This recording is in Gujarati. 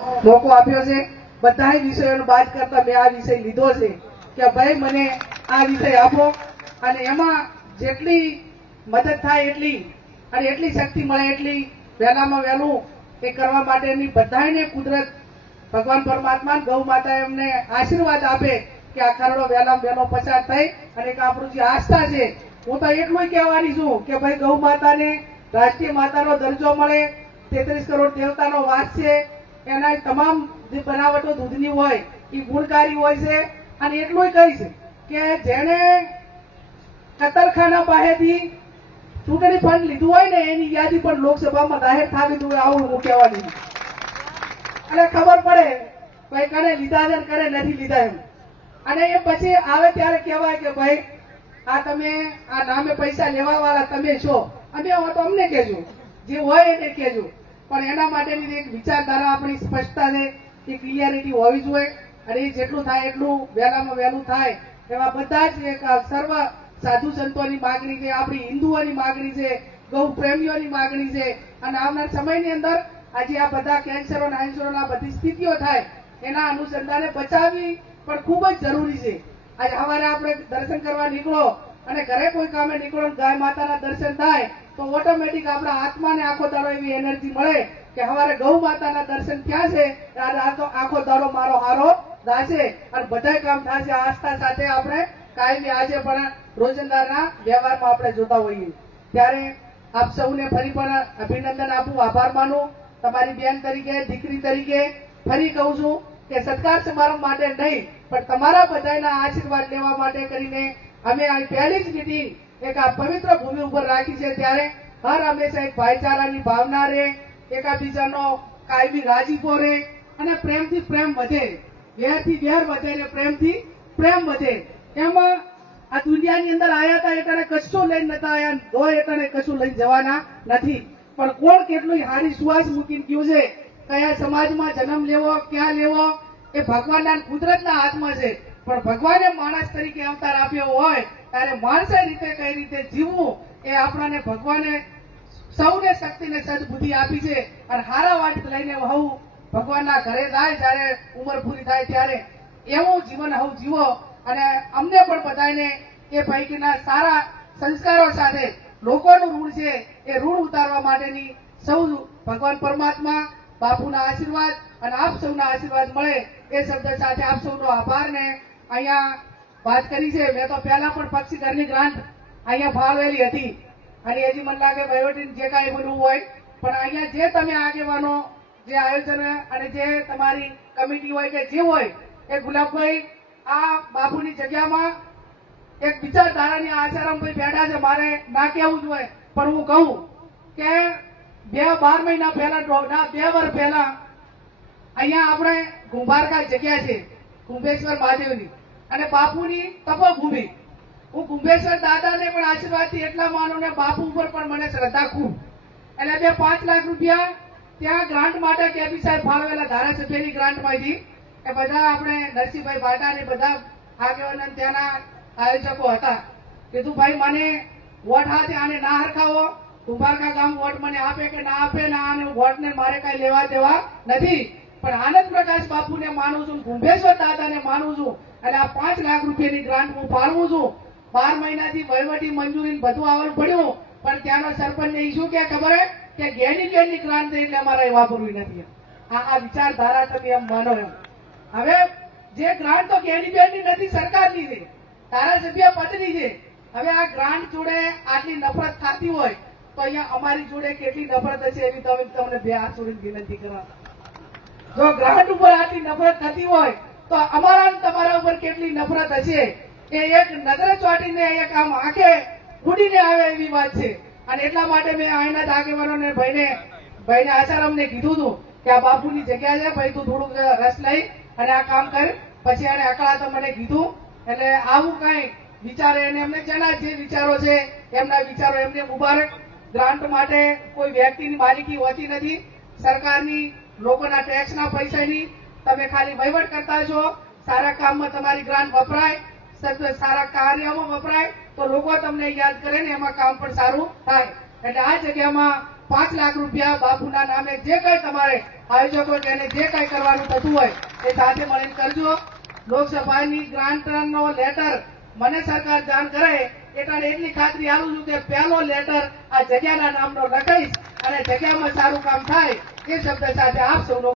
મોકો આપ્યો છે. બધા વિષયોનો બાદ કરતા મેં આ વિષય લીધો છે કે ભાઈ મને આ વિષય આપો અને એમાં જેટલી મદદ થાય એટલી અને એટલી શક્તિ મળે એટલી વહેલામાં વહેલું એ કરવા માટેની બધાને કુદરત ભગવાન પરમાત્મા ગૌ માતા એમને આશીર્વાદ આપે કે આ ખરડો વહેલામાં વહેલો પસાર થાય અને એક આપણું જે આસ્થા છે, હું તો એટલું કહેવાની છું કે ભાઈ ગૌ માતાને રાષ્ટ્રીય માતાનો દરજ્જો મળે. તેત્રીસ કરોડ દેવતાનો વાસ છે. એના તમામ જે બનાવટો દૂધની હોય, એ ગુણકારી હોય છે. અને એટલું કહીશ કે જેણે કતરખાના પાસેથી ચૂંટણી ફંડ લીધું હોય ને, એની યાદી પણ લોકસભામાં જાહેર થાવી દઉં આવું હું કહેવાની એટલે ખબર પડે, ભાઈ કને લીધા છે કરે નથી લીધા એમ. અને એ પછી આવે ત્યારે કહેવાય કે ભાઈ, આ તમે, આ નામે પૈસા લેવા વાળા તમે છો. અમે તો અમને કહેજો. જે હોય એને કહેજો. પણ એના માટેની એક વિચારધારા આપણી સ્પષ્ટતા છે, એ ક્લિયરિટી હોવી જોઈએ. અને એ જેટલું થાય એટલું વહેલામાં વહેલું થાય. એવા બધા જ એક સર્વ સાધુ સંતોની માગણી છે, આપણી હિન્દુઓની માગણી છે, ગૌ પ્રેમીઓની માગણી છે. અને આવનાર સમયની અંદર આજે આ બધા કેન્સરો અને આંસરોના બધી સ્થિતિઓ થાય, એના અનુસંધાને બચાવવી પણ ખૂબ જ જરૂરી છે. આજે સવારે આપણે દર્શન કરવા નીકળો અને ઘરે કોઈ કામે નીકળો ગાય માતાના દર્શન થાય, તો ઓટોમેટિક આપણા આત્માને આખો દાડો એવી એનર્જી મળે કે સવારે ગૌ માતાના દર્શન થયા છે આખો દાડો મારો હારો થશે. અને બધા કામ થશે. આસ્થા સાથે આપણે કાયમી આજે પણ રોજંદારના વ્યવહારમાં આપણે જોતા હોઈએ. ત્યારે આપ સૌને ફરી પણ અભિનંદન આપું, આભાર માનું. તમારી બેન તરીકે, દીકરી તરીકે ફરી કહું છું કે સત્કાર સમારંભ માટે નહીં, પણ તમારા બધાના આશીર્વાદ લેવા માટે કરીને અમે આ પહેલી જ મિટિંગ એક આ પવિત્ર ભૂમિ ઉપર રાખી છે ત્યારે હર હંમેશા એક ભાઈચારાની ભાવના રહે, એકાબીજાનો કાયમી રાજીપો રહે અને પ્રેમથી પ્રેમ વધે. વેરથી વેર વધે અને પ્રેમથી પ્રેમ વધે. એમાં આ દુનિયાની અંદર આયા હતા એટલે કશું લઈને નતા આવ્યા દો એટલે કશું લઈને જવાના નથી. પણ કોણ કેટલું હારી સુવાસ મૂકીને ગયું છે? કયા સમાજમાં જન્મ લેવો, ક્યાં લેવો? એ ભગવાનના કુદરતના હાથમાં છે. પણ ભગવાને માણસ તરીકે અવતાર આપ્યો હોય, ત્યારે માણસે રીતે કઈ રીતે જીવવું એ આપણને ભગવાને સૌને શક્તિને સદબુદ્ધિ આપી છે અને હારા વાટ લઈને હવ ભગવાનના ઘરે જાય જ્યારે ઉંમર પૂરી થાય ત્યારે એવું જીવન હવ જીવો અને અમને પણ બધાને એ પૈકીના સારા સંસ્કારો સાથે લોકોનું ઋણ છે એ ઋણ ઉતારવા માટેની સૌ ભગવાન પરમાત્મા બાપુના આશીર્વાદ અને આપ સૌના આશીર્વાદ મળે એ શબ્દ સાથે આપ સૌનો આભાર ને અહીંયા વાત કરી છે, મેં તો પહેલા પણ પક્ષી ઘરની ગ્રાન્ટ અહીંયા ફાળવેલી હતી. અને હજી મને લાગે વહીવટી જે કાંઈ બનવું હોય, પણ અહીંયા જે તમે આગેવાનો જે આયોજન અને જે તમારી કમિટી હોય કે જે હોય, એ ગુલાબભાઈ આ બાપુની જગ્યામાં એક વિચારધારાની આસારામભાઈ બેઠા છે. મારે ના કહેવું જોઈએ પણ હું કહું કે બે બાર મહિના પહેલા બે વર્ષ પહેલા અહીંયા આપણે ગુંભારકા જગ્યા છે. કુંભેશ્વર મહાદેવની. અને બાપુની તપોભૂમિ. હું કુંભેશ્વર દાદાને પણ આશીર્વાદથી એટલા માનું ને બાપુ ઉપર પણ મને શ્રદ્ધા ખૂબ. એટલે બે પાંચ લાખ રૂપિયા ત્યાં ગ્રાન્ટ માટે કેપી સાહેબ ફાળવેલા ધારાસભ્યની ગ્રાન્ટમાંથી. એ બધા આપણે નરસિંહભાઈ ભાટા ને બધા આગેવાન ત્યાંના આયોજકો હતા. કીધું, ભાઈ, મને વોટ હાથે આને ના હરખાવો. કુંભારકા ગામ વોટ મને આપે કે ના આપે ના આને વોટ ને મારે કઈ લેવા દેવા નથી. પણ આનંદ પ્રકાશ બાપુને માનું છું, કુંભેશ્વર દાદાને માનું છું અને આ પાંચ લાખ રૂપિયાની ગ્રાન્ટ હું ફાળવું છું. બાર મહિનાથી વહીવટી મંજૂરી બધું આવડ પડ્યું, પણ ત્યાંનો સરપંચને એ શું કે ખબર કે ઘેરની ઘેરની ગ્રાન્ટ એટલે અમારે વાપરવી નથી. આ આ વિચારધારા તમે એમ માનો એમ. હવે જે ગ્રાન્ટ તો ઘેરની ઘેરની નથી, સરકારની છે. ધારાસભ્ય પદની છે. હવે આ ગ્રાન્ટ જોડે આટલી નફરત થતી હોય, તો અહીંયા અમારી જોડે કેટલી નફરત હશે એવી તમે, તમને બે હાથ જોડીને વિનંતી કરવા. જો ગ્રાન્ટ ઉપર આટલી નફરત થતી હોય, તો અમારા તમારા ઉપર કેટલી નફરત હશે? એ એક નજરે ચોટીને એક આમ આંખે ઉડીને આવે એવી વાત છે. અને એટલા માટે મેં અહીંના જ આગેવાનોને ભાઈને ભાઈને આસારામને કીધું હતું કે આ બાપુની જગ્યા છે, ભાઈ તું થોડુંક રસ લઈ અને આ કામ કર. પછી એને અકળા તો મને કીધું. એટલે આવું કઈ વિચારે એને એમને જેના જે વિચારો છે, એમના વિચારો એમને મુબારક. ગ્રાન્ટ માટે કોઈ વ્યક્તિની માલિકી હોતી નથી. સરકારની લોકોના ટેક્સના પૈસાની તમે ખાલી વહીવટ કરતા છો, સારા કામમાં તમારી ગ્રાન્ટ વપરાય સારા કાર્યમાં વપરાય, તો લોકો તમને યાદ કરે ને એમાં કામ પણ સારું થાય. એટલે આ જગ્યામાં પાંચ લાખ રૂપિયા બાપુના નામે જે કઈ તમારે આયોજકો એને જે કઈ કરવાનું થતું હોય એ સાથે મળીને કરજો. લોકસભાની ગ્રાન્ટનો લેટર મને સરકાર જાણ કરે એટલે એટલી ખાતરી આલું છું કે પહેલો લેટર આ જગ્યાના નામનો લખાઈશ અને જગ્યામાં સારું કામ થાય એ શબ્દ સાથે આપ સૌનો